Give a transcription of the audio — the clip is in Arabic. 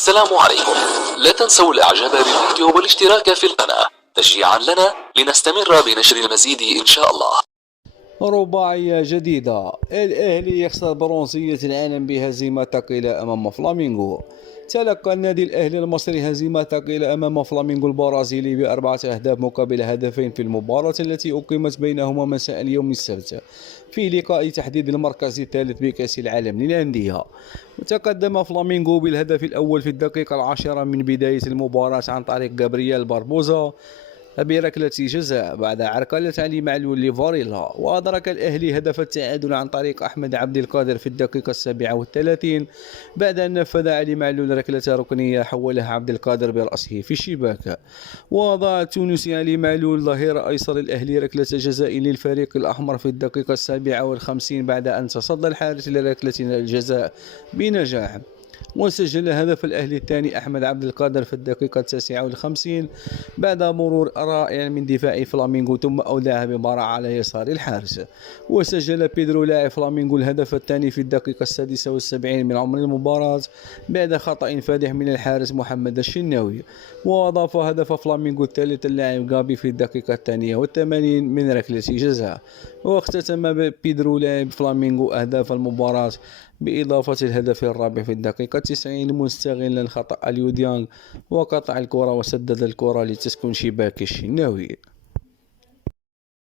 السلام عليكم. لا تنسوا الاعجاب بالفيديو والاشتراك في القناة تشجيعا لنا لنستمر بنشر المزيد ان شاء الله. رباعية جديدة. الأهلي يخسر برونزية العالم بهزيمة ثقيلة أمام فلامينغو. تلقى النادي الأهلي المصري هزيمة ثقيلة أمام فلامينغو البرازيلي بأربعة أهداف مقابل هدفين في المباراة التي أقيمت بينهما مساء اليوم السبت في لقاء تحديد المركز الثالث بكأس العالم للأندية. وتقدم فلامينغو بالهدف الأول في الدقيقة 10 من بداية المباراة عن طريق جابرييل باربوزا بركلة جزاء بعد عرقلة علي معلول لفاريلا. وأدرك الأهلي هدف التعادل عن طريق أحمد عبد القادر في الدقيقة 37 بعد أن نفذ علي معلول ركلة ركنية حولها عبد القادر برأسه في الشباك. وضع التونسي علي معلول ظهير أيسر الأهلي ركلة جزاء للفريق الأحمر في الدقيقة 57 بعد أن تصدى الحارس لركلة الجزاء بنجاح. وسجل هدف الأهلي الثاني أحمد عبد القادر في الدقيقة 59 بعد مرور رائع من دفاع فلامينغو ثم أودعها ببراعة على يسار الحارس. وسجل بيدرو لاعب فلامينغو الهدف الثاني في الدقيقة 76 من عمر المباراة بعد خطأ فادح من الحارس محمد الشناوي. وأضاف هدف فلامينغو الثالث اللاعب غابي في الدقيقة 82 من ركلة جزاء. واختتم بيدرو لاعب فلامينغو أهداف المباراة بإضافة الهدف الرابع في الدقيقة 90 مستغلا خطأ اليو ديانغ وقطع الكرة وسدد الكرة لتسكن شباك الشناوي.